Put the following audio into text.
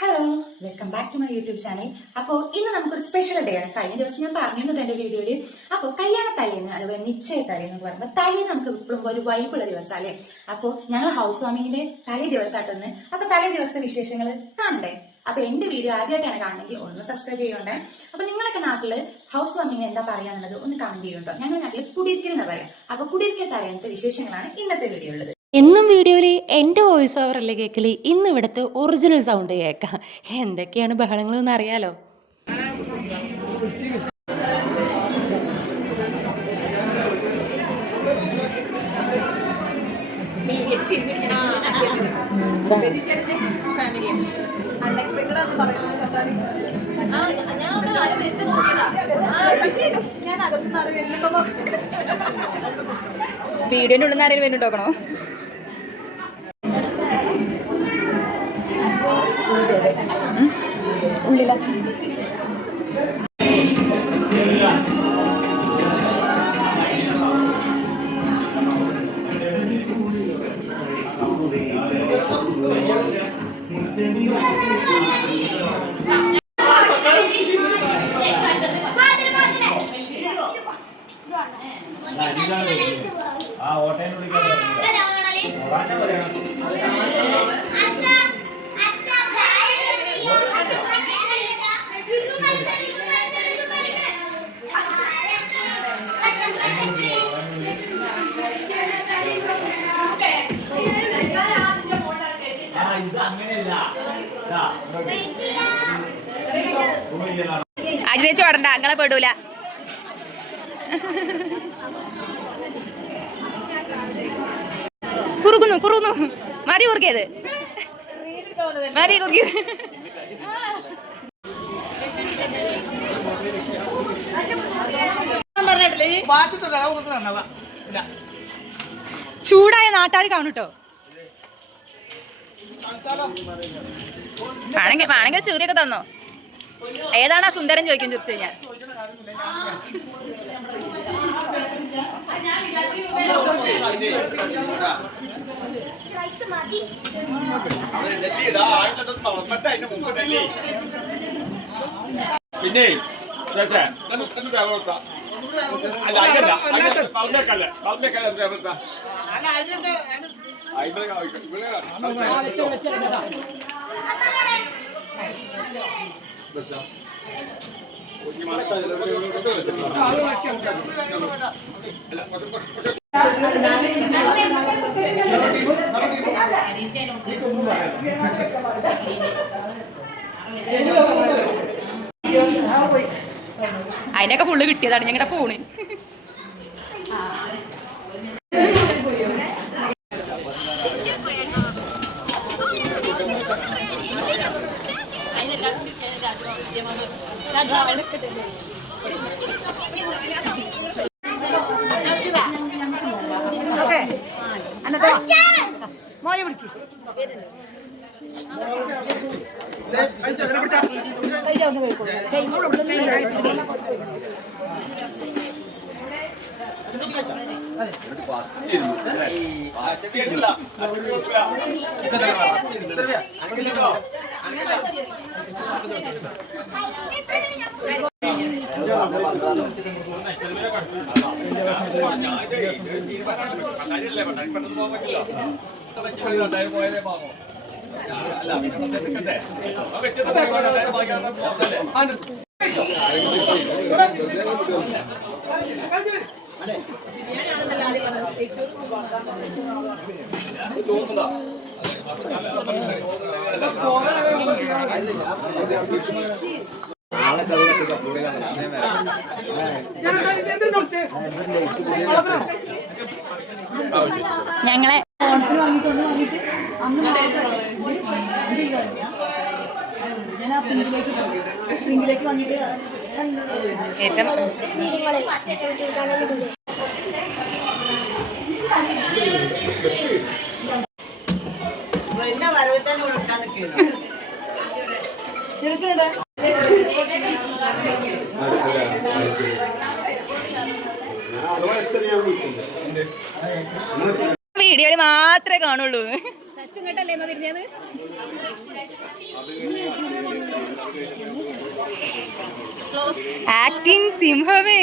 Hello, welcome back to my YouTube channel. അപ്പോൾ ഇന്ന് നമുക്കൊരു സ്പെഷ്യൽ ഡേ ആണ്. കഴിഞ്ഞ ദിവസം ഞാൻ പറഞ്ഞിട്ടുണ്ട് എന്റെ വീഡിയോയിൽ. അപ്പോൾ കല്യാണ തലേന്ന് അതുപോലെ നിശ്ചയ തലേന്ന് പറയുമ്പോൾ തലേ നമുക്ക് ഇപ്പോഴും ഒരു വൈബുള്ള ദിവസം അല്ലേ. അപ്പോൾ ഞങ്ങൾ ഹൗസ് വാമിങ്ങിന്റെ തലേ ദിവസമായിട്ടൊന്ന് അപ്പൊ തലേ ദിവസത്തെ വിശേഷങ്ങൾ കാണണ്ടേ. അപ്പൊ എന്റെ വീഡിയോ ആദ്യമായിട്ടാണ് കാണണമെങ്കിൽ ഒന്ന് സബ്സ്ക്രൈബ് ചെയ്യണ്ടേ. അപ്പൊ നിങ്ങളൊക്കെ നാട്ടില് ഹൗസ് വാമിങ്ങിന് എന്താ പറയാന്നുള്ളത് ഒന്ന് കമന്റ് ചെയ്യുന്നുണ്ടോ. ഞങ്ങളുടെ നാട്ടിൽ കുടിയിരിക്കൽ എന്ന് പറയാം. അപ്പൊ കുടിയിരിക്കൽ തലേന്നത്തെ വിശേഷങ്ങളാണ് ഇന്നത്തെ വീഡിയോ ഉള്ളത്. എന്നും വീഡിയോയിൽ എൻ്റെ വോയിസ് ഓവറല്ലേ കേൾക്കല്, ഇന്ന് ഇവിടുത്തെ ഒറിജിനൽ സൗണ്ട് കേൾക്കാം. എന്തൊക്കെയാണ് ബഹളങ്ങളെന്ന് അറിയാലോ. വീഡിയോന്റെ ഉള്ളിൽ നിന്ന് ആരെങ്കിലും വേണ്ടി നോക്കണോ? ഉള്ളില അജിലേച്ച് പാടണ്ട, അങ്ങളെ പെടൂല. കുറുകുന്നു കുറുകുന്നു മതി കുറുക്കിയത് മതി കുറുക്കി. ചൂടായ നാട്ടാർ കാണൂട്ടോ. വേണമെങ്കിൽ ചൂരിയൊക്കെ തന്നോ. ഏതാണ് ആ സുന്ദരൻ ചോദിക്കും ചോദിച്ചു കഴിഞ്ഞാൽ. പിന്നെ അതിനൊക്കെ ഫുള്ള് കിട്ടിയതാണ് ഞങ്ങളുടെ ഫോണ്. മോനെ പിടിക്കും ഞങ്ങളെ വീഡിയോയിൽ മാത്രമേ കാണുള്ളൂ. ആക്ടിങ് സിംഹമേ